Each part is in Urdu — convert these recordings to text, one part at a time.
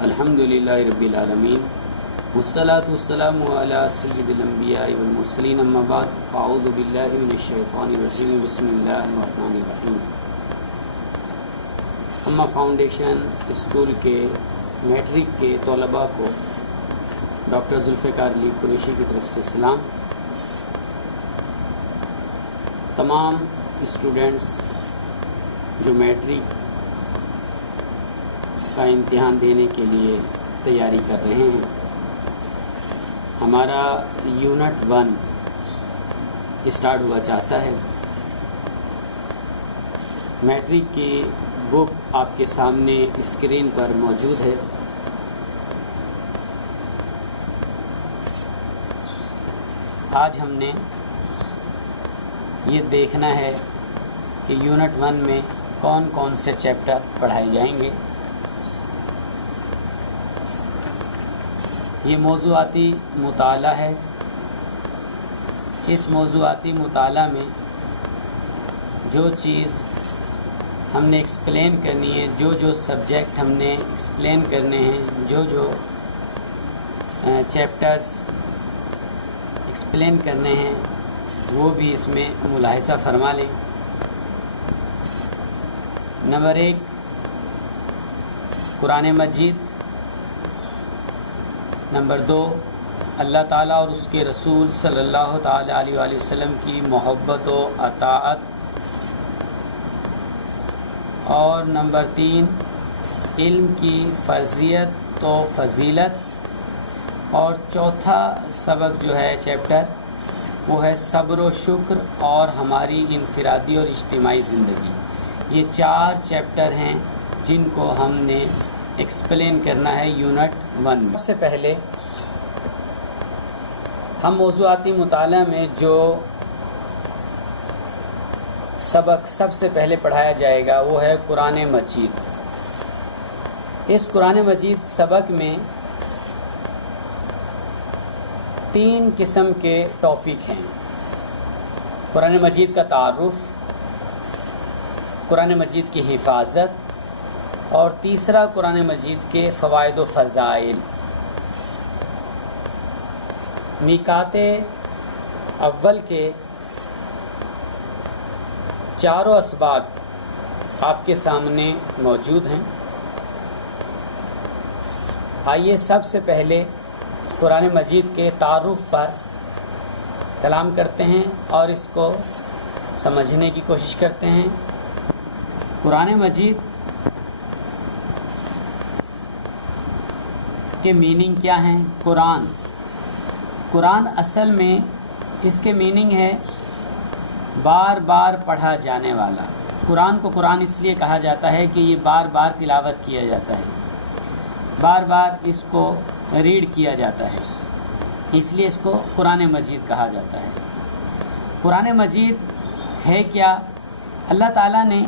الحمدللہ رب العالمین والصلاة والسلام علی سید الانبیاء والمرسلین اما بعد فاعوذ باللہ من الشیطان الرجیم بسم اللہ الرحمن الرحیم۔ اما فاؤنڈیشن اسکول کے میٹرک کے طلباء کو ڈاکٹر ذوالفقار علی قریشی کی طرف سے سلام۔ تمام اسٹوڈنٹس جو میٹرک کا امتحان دینے کے لیے تیاری کر رہے ہیں، ہمارا یونٹ 1 اسٹارٹ ہوا چاہتا ہے۔ میٹرک کی بک آپ کے سامنے اسکرین پر موجود ہے۔ آج ہم نے یہ دیکھنا ہے کہ یونٹ 1 میں کون کون سے چیپٹر پڑھائے جائیں گے۔ یہ موضوعاتی مطالعہ ہے۔ اس موضوعاتی مطالعہ میں جو چیز ہم نے ایکسپلین کرنی ہے، جو سبجیکٹ ہم نے ایکسپلین کرنے ہیں، جو چیپٹرز ایکسپلین کرنے ہیں، وہ بھی اس میں ملاحظہ فرما لیں۔ نمبر 1 قرآن مجید، نمبر 2 اللہ تعالیٰ اور اس کے رسول صلی اللہ تعالیٰ علیہ وآلہ وسلم کی محبت و اطاعت، اور نمبر 3 علم کی فرضیت و فضیلت، اور چوتھا سبق جو ہے چیپٹر وہ ہے صبر و شکر اور ہماری انفرادی اور اجتماعی زندگی۔ یہ 4 چیپٹر ہیں جن کو ہم نے ایکسپلین کرنا ہے یونٹ 1 میں۔ سب سے پہلے ہم موضوعاتی مطالعہ میں جو سبق سب سے پہلے پڑھایا جائے گا وہ ہے قرآن مجید۔ اس قرآن مجید سبق میں 3 قسم کے ٹاپک ہیں۔ قرآن مجید کا تعارف، قرآن مجید کی حفاظت، اور تیسرا قرآن مجید کے فوائد و فضائل۔ میقات اول کے 4 اسباق آپ کے سامنے موجود ہیں۔ آئیے سب سے پہلے قرآن مجید کے تعارف پر کلام کرتے ہیں اور اس کو سمجھنے کی کوشش کرتے ہیں۔ قرآن مجید کے میننگ کیا ہیں؟ قرآن اصل میں اس کے میننگ ہے بار بار پڑھا جانے والا۔ قرآن کو قرآن اس لیے کہا جاتا ہے کہ یہ بار بار تلاوت کیا جاتا ہے، بار بار اس کو ریڈ کیا جاتا ہے، اس لیے اس کو قرآن مجید کہا جاتا ہے۔ قرآن مجید ہے کیا؟ اللہ تعالیٰ نے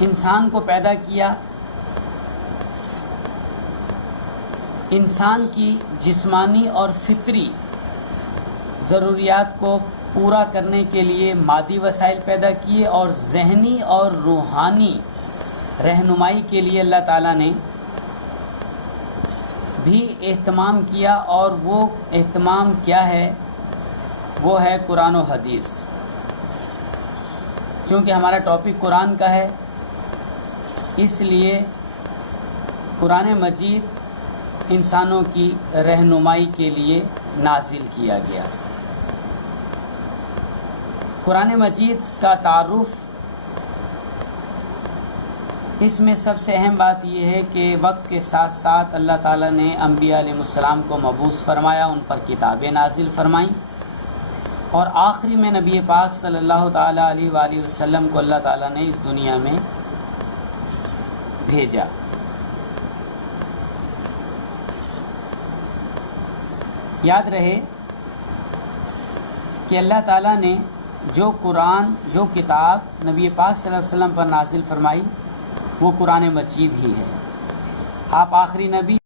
انسان کو پیدا کیا، انسان کی جسمانی اور فطری ضروریات کو پورا کرنے کے لیے مادی وسائل پیدا کیے، اور ذہنی اور روحانی رہنمائی کے لیے اللہ تعالیٰ نے بھی اہتمام کیا، اور وہ اہتمام کیا ہے؟ وہ ہے قرآن و حدیث۔ چونکہ ہمارا ٹاپک قرآن کا ہے، اس لیے قرآن مجید انسانوں کی رہنمائی کے لیے نازل کیا گیا۔ قرآن مجید کا تعارف، اس میں سب سے اہم بات یہ ہے کہ وقت کے ساتھ ساتھ اللہ تعالیٰ نے انبیاء علیہ السلام کو مبعوث فرمایا، ان پر کتابیں نازل فرمائیں، اور آخری میں نبی پاک صلی اللہ تعالیٰ علیہ وآلہ وسلم کو اللہ تعالیٰ نے اس دنیا میں بھیجا۔ یاد رہے کہ اللہ تعالیٰ نے جو قرآن، جو کتاب نبی پاک صلی اللہ علیہ وسلم پر نازل فرمائی وہ قرآن مجید ہی ہے۔ آپ آخری نبی